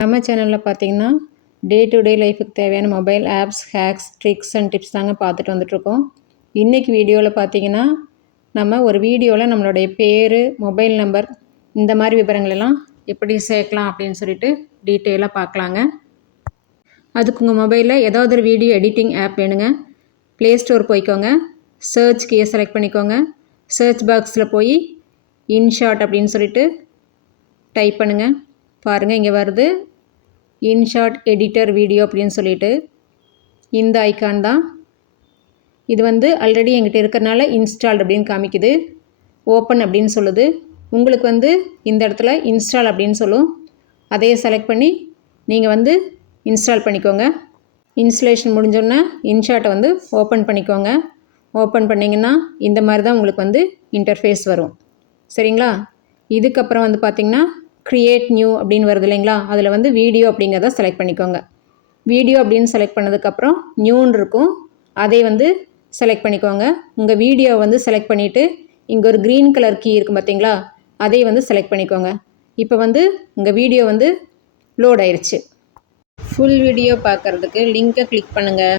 நம்ம சேனலில் பார்த்தீங்கன்னா டே டு டே லைஃபுக்கு தேவையான mobile apps hacks tricks and tips தாங்க பார்த்துட்டு வந்துட்ருக்கோம் இன்றைக்கி வீடியோவில் பார்த்தீங்கன்னா நம்ம ஒரு வீடியோவில் நம்மளுடைய பேர் மொபைல் நம்பர் இந்த மாதிரி விவரங்கள் எல்லாம் எப்படி சேர்க்கலாம் அப்படின்னு சொல்லிட்டு டீட்டெயிலாக பார்க்கலாங்க அதுக்கு உங்கள் மொபைலில் ஏதாவது ஒரு வீடியோ எடிட்டிங் ஆப் வேணுங்க ப்ளே ஸ்டோர் போய்க்கோங்க சர்ச் கீயை செலக்ட் பண்ணிக்கோங்க சர்ச் பாக்ஸில் போய் இன்ஷாட் அப்படின்னு சொல்லிட்டு டைப் பண்ணுங்கள் பாருங்கள் இங்கே வருது. இன்ஷாட் எடிட்டர் வீடியோ அப்படின்னு சொல்லிட்டு இந்த ஐக்கான் தான். இது வந்து ஆல்ரெடி எங்கிட்ட இருக்கிறனால இன்ஸ்டால் அப்படின்னு காமிக்குது. ஓப்பன் அப்படின்னு சொல்லுது. உங்களுக்கு வந்து இந்த இடத்துல இன்ஸ்டால் அப்படின்னு சொல்லும். அதையே செலக்ட் பண்ணி நீங்கள் வந்து இன்ஸ்டால் பண்ணிக்கோங்க. இன்ஸ்டலேஷன் முடிஞ்சோடனே இன்ஷாட்டை வந்து ஓப்பன் பண்ணிக்கோங்க. ஓப்பன் பண்ணிங்கன்னா இந்த மாதிரி தான் உங்களுக்கு வந்து இன்டர்ஃபேஸ் வரும். சரிங்களா? இதுக்கப்புறம் வந்து பார்த்திங்கன்னா க்ரியேட் நியூ அப்படின்னு வருது இல்லைங்களா? அதில் வந்து வீடியோ அப்படிங்கிறத செலக்ட் பண்ணிக்கோங்க. வீடியோ அப்படின்னு செலக்ட் பண்ணதுக்கப்புறம் நியூன்னு இருக்கும். அதை வந்து செலக்ட் பண்ணிக்கோங்க. உங்கள் வீடியோ வந்து செலக்ட் பண்ணிவிட்டு இங்கே ஒரு க்ரீன் கலர் கீ இருக்கும் பார்த்தீங்களா அதை வந்து செலக்ட் பண்ணிக்கோங்க. இப்போ வந்து உங்கள் வீடியோ வந்து லோட் ஆயிடுச்சு ஃபுல் வீடியோ பார்க்குறதுக்கு லிங்க்கை கிளிக் பண்ணுங்கள்